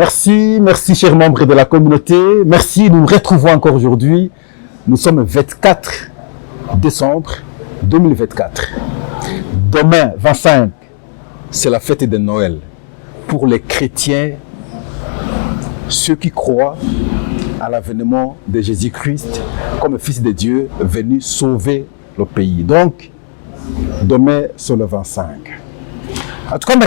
Merci chers membres de la communauté. Merci, nous nous retrouvons encore aujourd'hui. Nous sommes le 24 décembre 2024. Demain, 25, c'est la fête de Noël. Pour les chrétiens, ceux qui croient à l'avènement de Jésus-Christ comme Fils de Dieu venu sauver le pays. Donc, demain, c'est le 25. En tout cas,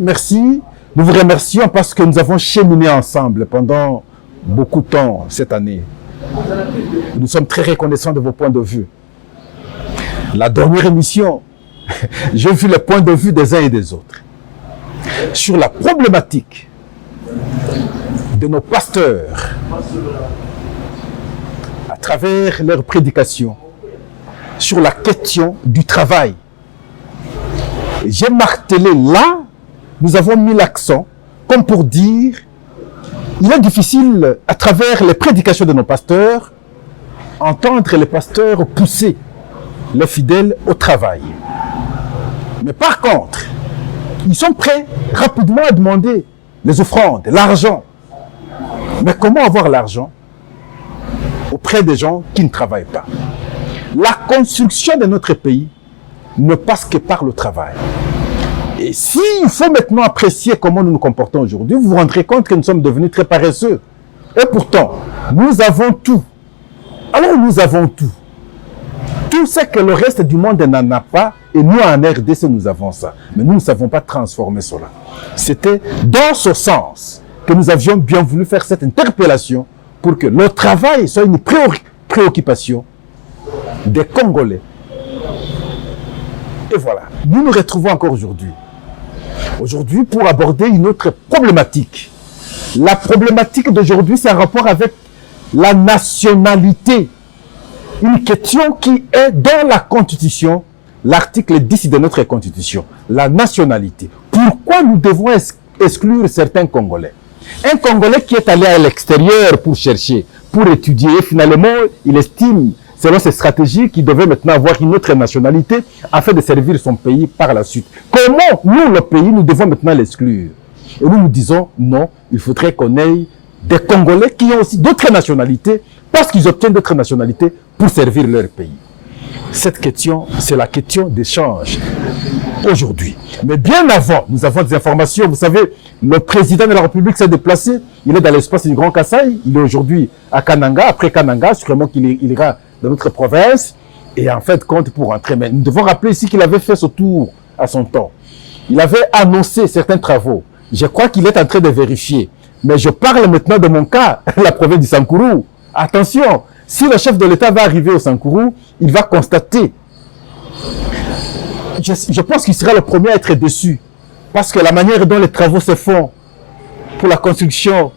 merci. Nous vous remercions parce que nous avons cheminé ensemble pendant beaucoup de temps cette année. Nous sommes très reconnaissants de vos points de vue. La dernière émission, j'ai vu les points de vue des uns et des autres sur la problématique de nos pasteurs à travers leurs prédications sur la question du travail. J'ai martelé là, nous avons mis l'accent comme pour dire il est difficile à travers les prédications de nos pasteurs entendre les pasteurs pousser les fidèles au travail. Mais par contre, ils sont prêts rapidement à demander les offrandes, l'argent. Mais comment avoir l'argent auprès des gens qui ne travaillent pas? La construction de notre pays ne passe que par le travail. Et s'il faut maintenant apprécier comment nous nous comportons aujourd'hui, vous vous rendrez compte que nous sommes devenus très paresseux. Et pourtant, nous avons tout. Alors nous avons tout. Tout ce que le reste du monde n'en a pas, et nous en RDC nous avons ça. Mais nous ne savons pas transformer cela. C'était dans ce sens que nous avions bien voulu faire cette interpellation pour que le travail soit une préoccupation des Congolais. Et voilà, nous nous retrouvons encore aujourd'hui. Aujourd'hui, pour aborder une autre problématique. La problématique d'aujourd'hui, c'est un rapport avec la nationalité. Une question qui est dans la Constitution, l'article 10 de notre Constitution. La nationalité. Pourquoi nous devons exclure certains Congolais? Un Congolais qui est allé à l'extérieur pour chercher, pour étudier, et finalement, il estime, selon ses stratégies, qu'il devait maintenant avoir une autre nationalité afin de servir son pays par la suite. Comment, nous, le pays, nous devons maintenant l'exclure? Et nous nous disons, non, il faudrait qu'on ait des Congolais qui ont aussi d'autres nationalités parce qu'ils obtiennent d'autres nationalités pour servir leur pays. Cette question, c'est la question d'échange aujourd'hui. Mais bien avant, nous avons des informations. Vous savez, le président de la République s'est déplacé. Il est dans l'espace du Grand Kasaï. Il est aujourd'hui à Kananga. Après Kananga, sûrement qu'il ira dans notre province. Et en fait, compte pour rentrer. Mais nous devons rappeler ici qu'il avait fait ce tour à son temps. Il avait annoncé certains travaux. Je crois qu'il est en train de vérifier. Mais je parle maintenant de mon cas, la province du Sankourou. Attention, si le chef de l'État va arriver au Sankourou, il va constater. Je pense qu'il sera le premier à être déçu. Parce que la manière dont les travaux se font pour la construction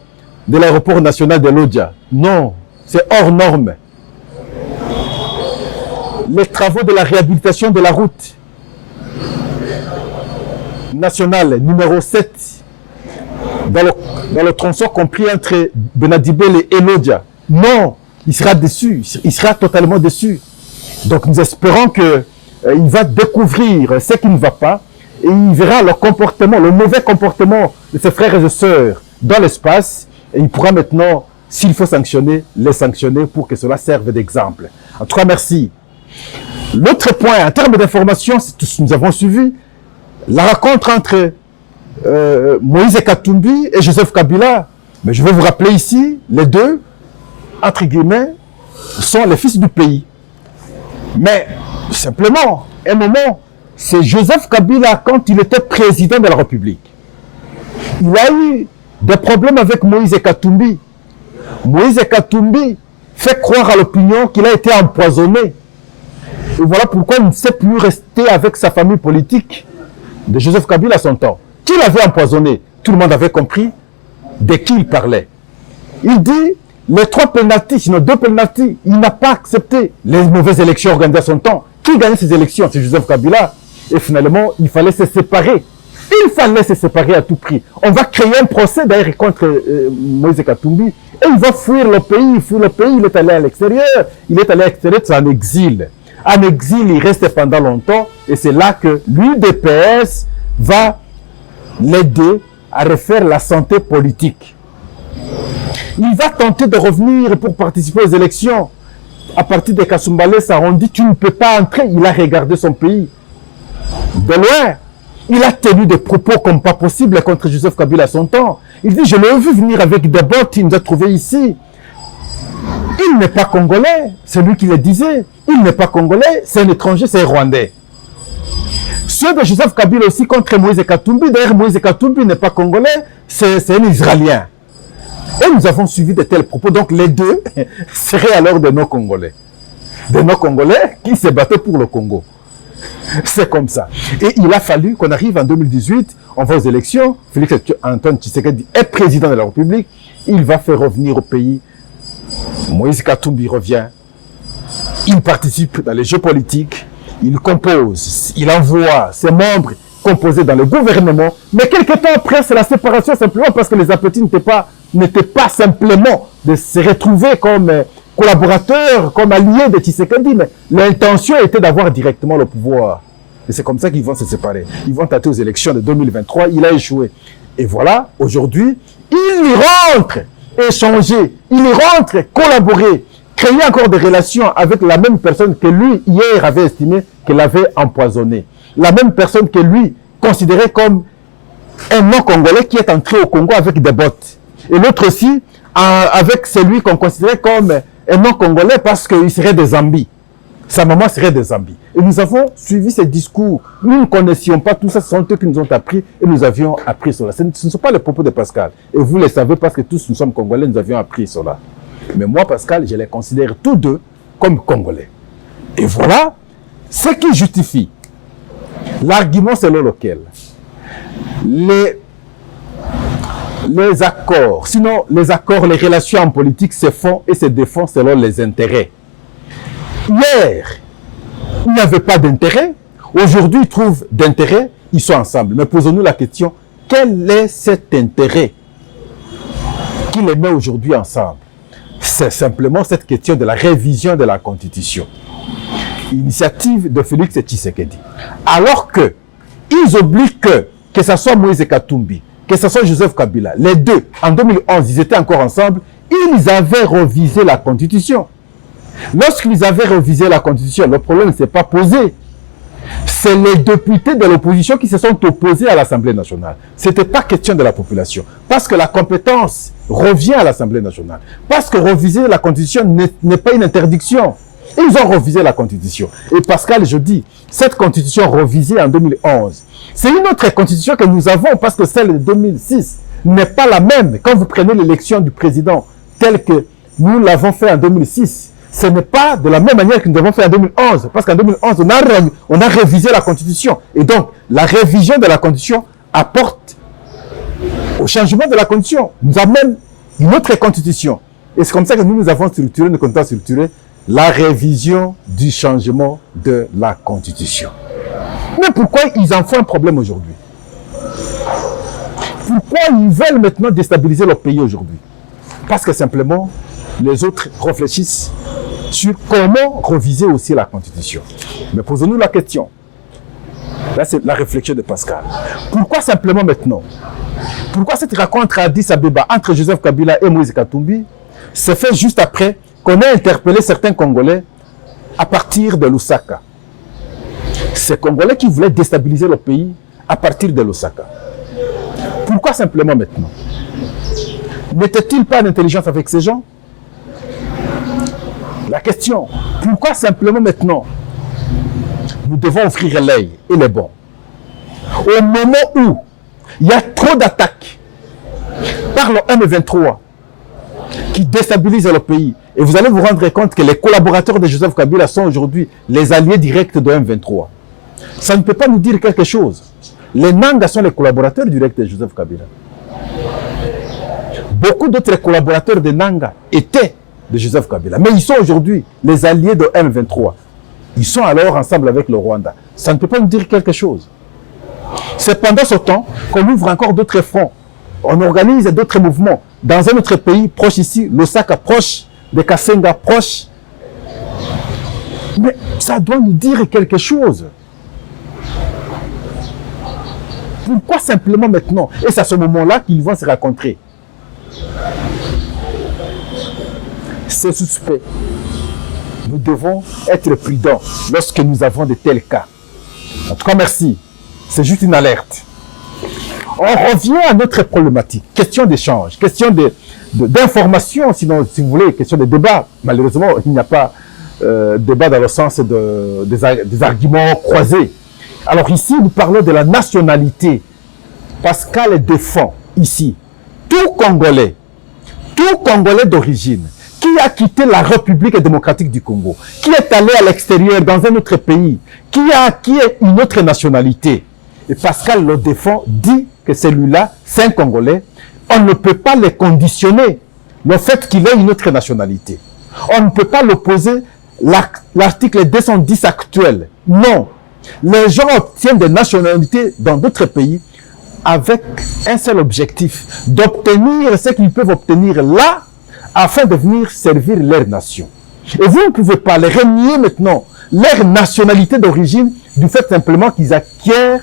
de l'aéroport national de Lodja, non, c'est hors norme. Les travaux de la réhabilitation de la route nationale numéro 7, dans le tronçon compris entre Benadibel et Lodja, non, il sera déçu, il sera totalement déçu. Donc nous espérons qu'il va découvrir ce qui ne va pas et il verra le comportement, le mauvais comportement de ses frères et sœurs dans l'espace et il pourra maintenant, s'il faut sanctionner, les sanctionner pour que cela serve d'exemple. En tout cas, merci. L'autre point, en termes d'information, nous avons suivi la rencontre entre Moïse Katumbi et Joseph Kabila. Mais je vais vous rappeler ici, les deux, entre guillemets, sont les fils du pays. Mais, simplement, un moment, c'est Joseph Kabila, quand il était président de la République. Il a eu des problèmes avec Moïse Katumbi. Moïse Katumbi fait croire à l'opinion qu'il a été empoisonné. Et voilà pourquoi il ne sait plus rester avec sa famille politique de Joseph Kabila à son temps. Qui l'avait empoisonné? Tout le monde avait compris de qui il parlait. Il dit, les 3 pénaltys, sinon 2 pénaltys, il n'a pas accepté les mauvaises élections organisées à son temps. Qui gagnait ces élections? C'est Joseph Kabila. Et finalement, il fallait se séparer. Il fallait se séparer à tout prix. On va créer un procès d'ailleurs contre Moïse Katumbi. Et il va fuir le pays. Il fuit le pays, il est allé à l'extérieur. Il est allé à l'extérieur, c'est en exil. En exil, il reste pendant longtemps. Et c'est là que l'UDPS va l'aider à refaire la santé politique. Il va tenter de revenir pour participer aux élections. À partir de Kasumbalé, ça on dit tu ne peux pas entrer. Il a regardé son pays de loin. Il a tenu des propos comme pas possible contre Joseph Kabila à son temps. Il dit, je l'ai vu venir avec des bottes, il nous a trouvés ici. Il n'est pas congolais, c'est lui qui le disait. Il n'est pas congolais, c'est un étranger, c'est un Rwandais. Ceux de Joseph Kabila aussi contre Moïse Katumbi, d'ailleurs Moïse Katumbi n'est pas congolais, c'est un Israélien. Et nous avons suivi de tels propos, donc les deux seraient alors de nos Congolais. De nos Congolais qui se battaient pour le Congo. C'est comme ça. Et il a fallu qu'on arrive en 2018, on va aux élections, Félix Antoine Tshisekedi est président de la République, il va faire revenir au pays. Moïse Katumbi revient, il participe dans les jeux politiques, il compose, il envoie ses membres composés dans le gouvernement, mais quelque temps après, c'est la séparation simplement parce que les appétits n'étaient pas simplement de se retrouver comme collaborateurs, comme alliés de Tshisekedi, mais l'intention était d'avoir directement le pouvoir. Et c'est comme ça qu'ils vont se séparer. Ils vont tâter aux élections de 2023, il a échoué. Et voilà, aujourd'hui, il y rentre échanger, il y rentre collaborer, créer encore des relations avec la même personne que lui, hier, avait estimé qu'elle avait empoisonné. La même personne que lui considérait comme un non-congolais qui est entré au Congo avec des bottes. Et l'autre aussi, avec celui qu'on considérait comme un non-congolais parce qu'il serait des zombies. Sa maman serait des zombies. Et nous avons suivi ces discours. Nous ne connaissions pas tout ça, ce sont eux qui nous ont appris et nous avions appris cela. Ce ne sont pas les propos de Pascal. Et vous le savez parce que tous nous sommes congolais, nous avions appris cela. Mais moi, Pascal, je les considère tous deux comme congolais. Et voilà ce qui justifie l'argument selon lequel les accords, sinon les accords, les relations en politique se font et se défendent selon les intérêts. Hier, il n'y avait pas d'intérêt. Aujourd'hui, ils trouvent d'intérêt, ils sont ensemble. Mais posons-nous la question, quel est cet intérêt qui les met aujourd'hui ensemble? C'est simplement cette question de la révision de la Constitution. Initiative de Félix Tshisekedi. Alors que ils oublient que ce soit Moïse Katumbi, que ce soit Joseph Kabila, les deux, en 2011, ils étaient encore ensemble, ils avaient révisé la Constitution. Lorsqu'ils avaient révisé la Constitution, le problème ne s'est pas posé. C'est les députés de l'opposition qui se sont opposés à l'Assemblée nationale. Ce n'était pas question de la population. Parce que la compétence revient à l'Assemblée nationale. Parce que réviser la Constitution n'est pas une interdiction. Ils ont révisé la Constitution. Et Pascal, je dis, cette Constitution révisée en 2011, c'est une autre Constitution que nous avons parce que celle de 2006 n'est pas la même. Quand vous prenez l'élection du président telle que nous l'avons fait en 2006, ce n'est pas de la même manière que nous avons fait en 2011. Parce qu'en 2011, on a révisé la Constitution. Et donc, la révision de la Constitution apporte au changement de la Constitution. Nous amène une autre Constitution. Et c'est comme ça que nous avons structuré, nous comptons structurer la révision du changement de la Constitution. Mais pourquoi ils en font un problème aujourd'hui? Pourquoi ils veulent maintenant déstabiliser leur pays aujourd'hui? Parce que simplement, les autres réfléchissent sur comment réviser aussi la Constitution. Mais posons-nous la question. Là, c'est la réflexion de Pascal. Pourquoi simplement maintenant? Pourquoi cette rencontre à Addis Abeba entre Joseph Kabila et Moïse Katumbi s'est fait juste après qu'on ait interpellé certains Congolais à partir de Lusaka? Ces Congolais qui voulaient déstabiliser le pays à partir de Lusaka. Pourquoi simplement maintenant? N'était-il pas d'intelligence avec ces gens? La question, pourquoi simplement maintenant nous devons offrir l'œil et les bons? Au moment où il y a trop d'attaques par le M23 qui déstabilisent le pays, et vous allez vous rendre compte que les collaborateurs de Joseph Kabila sont aujourd'hui les alliés directs de M23. Ça ne peut pas nous dire quelque chose. Les Nanga sont les collaborateurs directs de Joseph Kabila. Beaucoup d'autres collaborateurs de Nanga étaient de Joseph Kabila. Mais ils sont aujourd'hui les alliés de M23. Ils sont alors ensemble avec le Rwanda. Ça ne peut pas nous dire quelque chose. C'est pendant ce temps qu'on ouvre encore d'autres fronts. On organise d'autres mouvements. Dans un autre pays, proche ici, Lusaka, proche de Kasenga, proche. Mais ça doit nous dire quelque chose. Pourquoi simplement maintenant? Et c'est à ce moment-là qu'ils vont se rencontrer. c'est suspect. Nous devons être prudents lorsque nous avons de tels cas. En tout cas, merci. C'est juste une alerte. On revient à notre problématique. Question d'échange, question d'information, sinon, si vous voulez, question de débat. Malheureusement, il n'y a pas débat dans le sens des arguments croisés. Alors ici, nous parlons de la nationalité. Pascal défend ici tout Congolais d'origine, qui a quitté la République démocratique du Congo, qui est allé à l'extérieur dans un autre pays, qui est une autre nationalité. Et Pascal le défend, dit que celui-là, c'est un Congolais. On ne peut pas le conditionner, le fait qu'il ait une autre nationalité. On ne peut pas l'opposer l'article 210 actuel. Non. Les gens obtiennent des nationalités dans d'autres pays avec un seul objectif, d'obtenir ce qu'ils peuvent obtenir là, afin de venir servir leur nation. Et vous ne pouvez pas les renier maintenant, leur nationalité d'origine, du fait simplement qu'ils acquièrent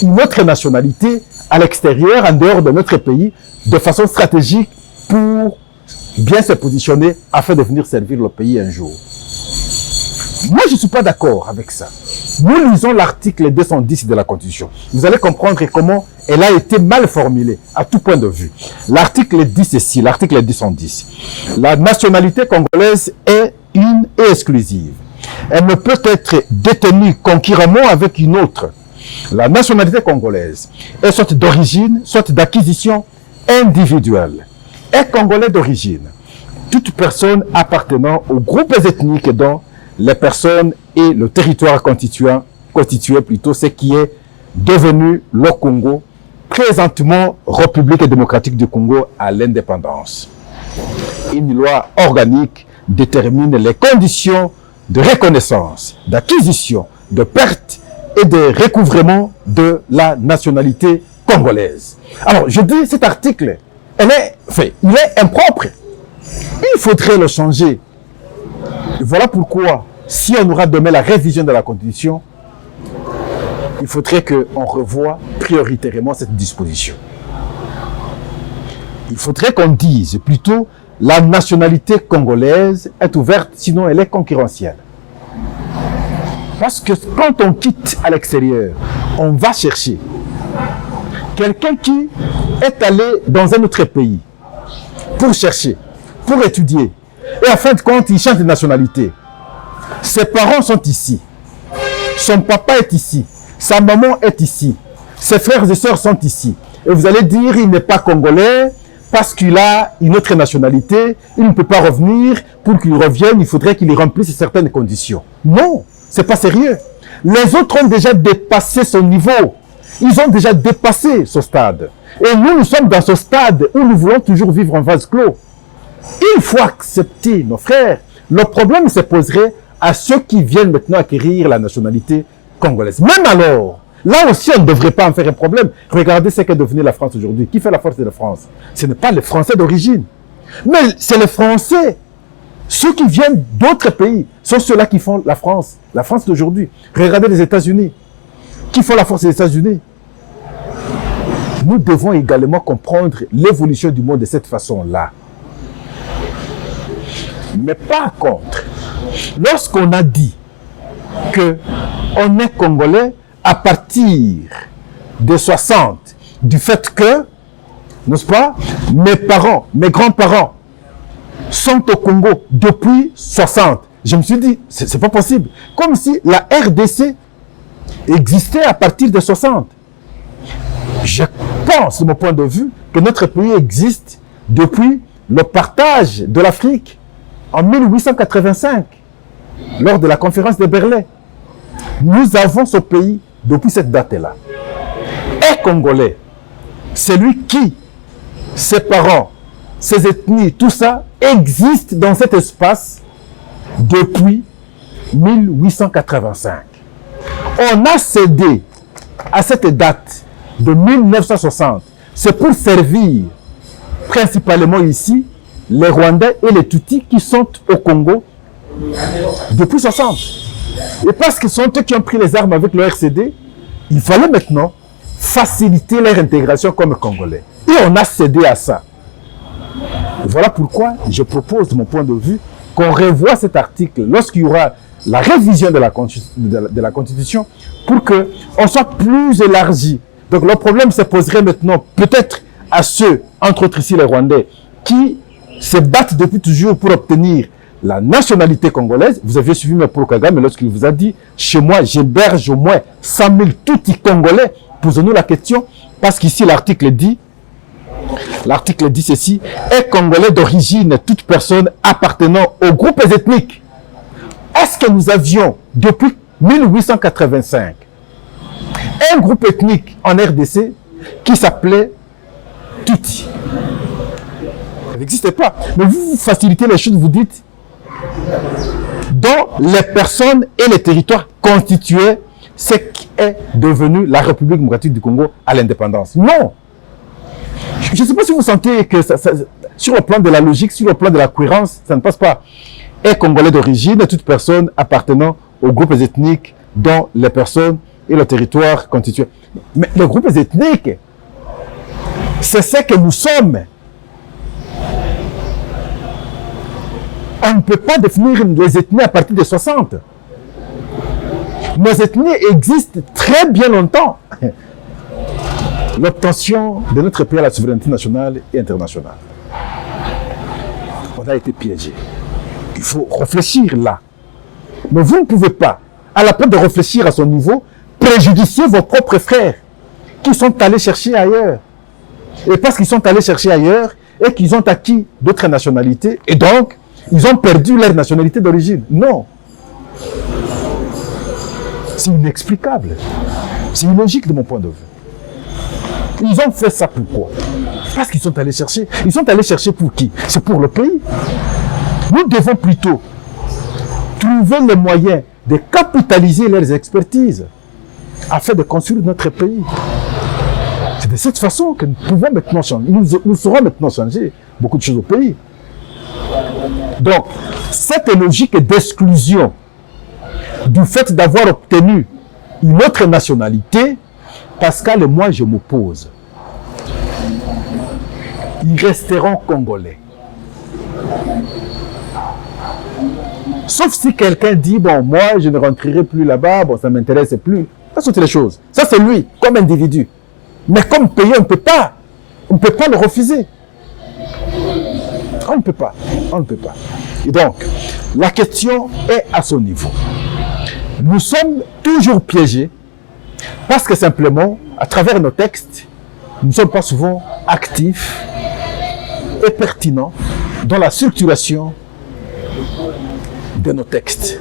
une autre nationalité à l'extérieur, en dehors de notre pays, de façon stratégique pour bien se positionner afin de venir servir le pays un jour. Moi, je ne suis pas d'accord avec ça. Nous lisons l'article 210 de la Constitution. Vous allez comprendre comment elle a été mal formulée, à tout point de vue. L'article dit ceci, l'article 210. La nationalité congolaise est une et exclusive. Elle ne peut être détenue concurremment avec une autre. La nationalité congolaise est soit d'origine, soit d'acquisition individuelle. Est congolais d'origine. Toute personne appartenant aux groupes ethniques dont les personnes et le territoire constitué plutôt ce qui est devenu le Congo, présentement République démocratique du Congo à l'indépendance. Une loi organique détermine les conditions de reconnaissance, d'acquisition, de perte et de recouvrement de la nationalité congolaise. Alors, je dis, cet article, il est impropre. Il faudrait le changer. Et voilà pourquoi, si on aura demain la révision de la Constitution, il faudrait qu'on revoie prioritairement cette disposition. Il faudrait qu'on dise plutôt la nationalité congolaise est ouverte, sinon elle est concurrentielle. Parce que quand on quitte à l'extérieur, on va chercher quelqu'un qui est allé dans un autre pays pour chercher, pour étudier. Et en fin de compte, il change de nationalité. Ses parents sont ici. Son papa est ici. Sa maman est ici. Ses frères et sœurs sont ici. Et vous allez dire, il n'est pas congolais parce qu'il a une autre nationalité. Il ne peut pas revenir. Pour qu'il revienne, il faudrait qu'il remplisse certaines conditions. Non, c'est pas sérieux. Les autres ont déjà dépassé son niveau. Ils ont déjà dépassé ce stade. Et nous, nous sommes dans ce stade où nous voulons toujours vivre en vase clos. Il faut accepter, nos frères. Le problème se poserait à ceux qui viennent maintenant acquérir la nationalité congolaise. Même alors, là aussi, on ne devrait pas en faire un problème. Regardez ce qu'est devenue la France aujourd'hui. Qui fait la force de la France? Ce n'est pas les Français d'origine, mais c'est les Français. Ceux qui viennent d'autres pays sont ceux-là qui font la France d'aujourd'hui. Regardez les États-Unis. Qui font la force des États-Unis? Nous devons également comprendre l'évolution du monde de cette façon-là. Mais par contre, lorsqu'on a dit qu'on est Congolais à partir de 60, du fait que, n'est-ce pas, mes parents, mes grands-parents sont au Congo depuis 60, je me suis dit, c'est pas possible. Comme si la RDC existait à partir de 60. Je pense, de mon point de vue, que notre pays existe depuis le partage de l'Afrique en 1885, lors de la conférence de Berlin. Nous avons ce pays depuis cette date-là. Et Congolais, celui qui, ses parents, ses ethnies, tout ça, existe dans cet espace depuis 1885. On a cédé à cette date de 1960. C'est pour servir principalement ici les Rwandais et les Tutsis qui sont au Congo depuis 60. Et parce que ce sont eux qui ont pris les armes avec le RCD, il fallait maintenant faciliter leur intégration comme Congolais. Et on a cédé à ça. Voilà pourquoi je propose, de mon point de vue, qu'on revoie cet article lorsqu'il y aura la révision de la Constitution pour qu'on soit plus élargi. Donc le problème se poserait maintenant peut-être à ceux, entre autres ici les Rwandais, qui se battent depuis toujours pour obtenir la nationalité congolaise. Vous avez suivi M. Paul Kagame lorsqu'il vous a dit « Chez moi, j'héberge au moins 100 000 tout Congolais ». Posons-nous la question, parce qu'ici l'article dit ceci, est congolais d'origine toute personne appartenant aux groupes ethniques. Est-ce que nous avions, depuis 1885, un groupe ethnique en RDC qui s'appelait Tutsi? Ça n'existait pas. Mais vous facilitez les choses, vous dites dont les personnes et les territoires constituaient ce qui est devenu la République démocratique du Congo à l'indépendance. Non. Je ne sais pas si vous sentez que sur le plan de la logique, sur le plan de la cohérence, ça ne passe pas. Est congolais d'origine, toute personne appartenant aux groupes ethniques dont les personnes et le territoire constituent. Mais les groupes ethniques, c'est ce que nous sommes. On ne peut pas définir les ethnies à partir de 60. Nos ethnies existent très bien longtemps. L'obtention de notre pays à la souveraineté nationale et internationale. On a été piégé. Il faut réfléchir là. Mais vous ne pouvez pas, à la peine de réfléchir à son niveau, préjudicier vos propres frères qui sont allés chercher ailleurs. Et parce qu'ils sont allés chercher ailleurs et qu'ils ont acquis d'autres nationalités, et donc, ils ont perdu leur nationalité d'origine. Non. C'est inexplicable. C'est illogique de mon point de vue. Ils ont fait ça pourquoi? Parce qu'ils sont allés chercher. Ils sont allés chercher pour qui? C'est pour le pays. Nous devons plutôt trouver les moyens de capitaliser leurs expertises afin de construire notre pays. C'est de cette façon que nous pouvons maintenant changer. Nous saurons maintenant changer beaucoup de choses au pays. Donc, cette logique d'exclusion du fait d'avoir obtenu une autre nationalité, Pascal et moi, je m'oppose. Ils resteront congolais. Sauf si quelqu'un dit, bon, moi, je ne rentrerai plus là-bas, bon, ça ne m'intéresse plus. Ça, c'est les choses. Ça, c'est lui, comme individu. Mais comme pays, on ne peut pas. On ne peut pas le refuser. On ne peut pas. On ne peut pas. Et donc, la question est à son niveau. Nous sommes toujours piégés parce que simplement, à travers nos textes, nous ne sommes pas souvent actifs et pertinents dans la structuration de nos textes.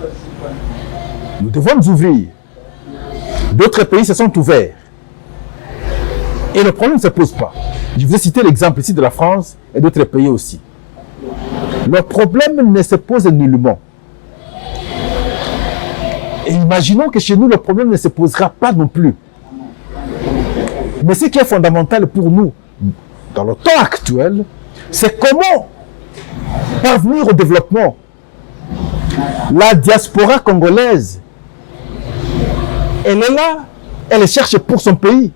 Nous devons nous ouvrir. D'autres pays se sont ouverts. Et le problème ne se pose pas. Je vous ai cité l'exemple ici de la France et d'autres pays aussi. Le problème ne se pose nullement. Et imaginons que chez nous, le problème ne se posera pas non plus. Mais ce qui est fondamental pour nous, dans le temps actuel, c'est comment parvenir au développement. La diaspora congolaise, elle est là, elle cherche pour son pays.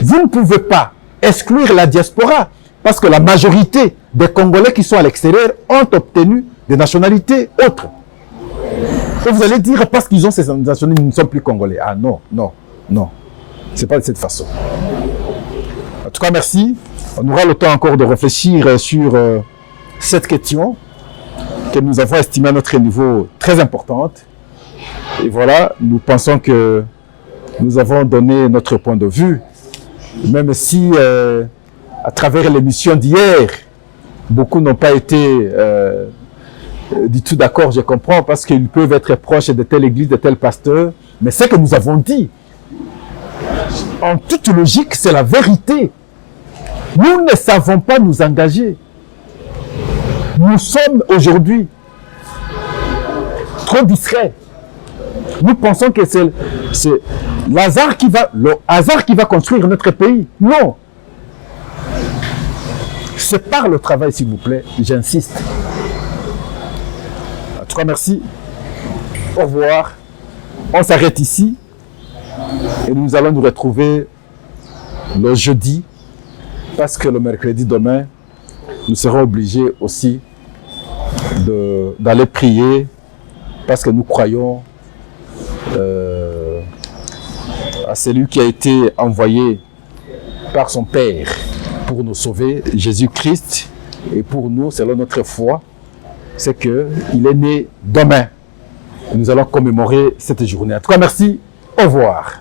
Vous ne pouvez pas exclure la diaspora parce que la majorité des Congolais qui sont à l'extérieur ont obtenu des nationalités autres. Et vous allez dire, parce qu'ils ont ces nationalités, ils ne sont plus Congolais. Ah non, non, non. Ce n'est pas de cette façon. En tout cas, merci. On aura le temps encore de réfléchir sur cette question que nous avons estimée à notre niveau très importante. Et voilà, nous pensons que nous avons donné notre point de vue, même si à travers l'émission d'hier, beaucoup n'ont pas été du tout d'accord, je comprends, parce qu'ils peuvent être proches de telle église, de tel pasteur, mais ce que nous avons dit, en toute logique, c'est la vérité. Nous ne savons pas nous engager. Nous sommes aujourd'hui trop discrets. Nous pensons que c'est le hasard qui va construire notre pays. Non. C'est par le travail, s'il vous plaît, j'insiste. En tout cas, merci. Au revoir. On s'arrête ici. Et nous allons nous retrouver le jeudi, parce que le mercredi demain, nous serons obligés aussi d'aller prier parce que nous croyons à celui qui a été envoyé par son Père pour nous sauver, Jésus-Christ. Et pour nous, selon notre foi, c'est qu'il est né demain. Nous allons commémorer cette journée. En tout cas, merci. Au revoir.